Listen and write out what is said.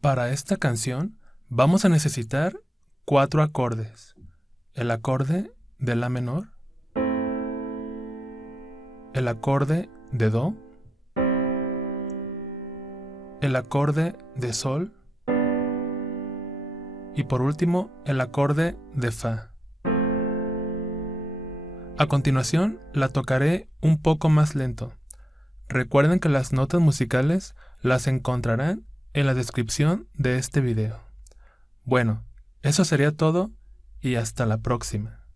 Para esta canción vamos a necesitar 4 acordes. El acorde de La menor, el acorde de Do, el acorde de Sol y por último el acorde de Fa. A continuación la tocaré un poco más lento. Recuerden que las notas musicales las encontrarán en la descripción de este video. Bueno, eso sería todo y hasta la próxima.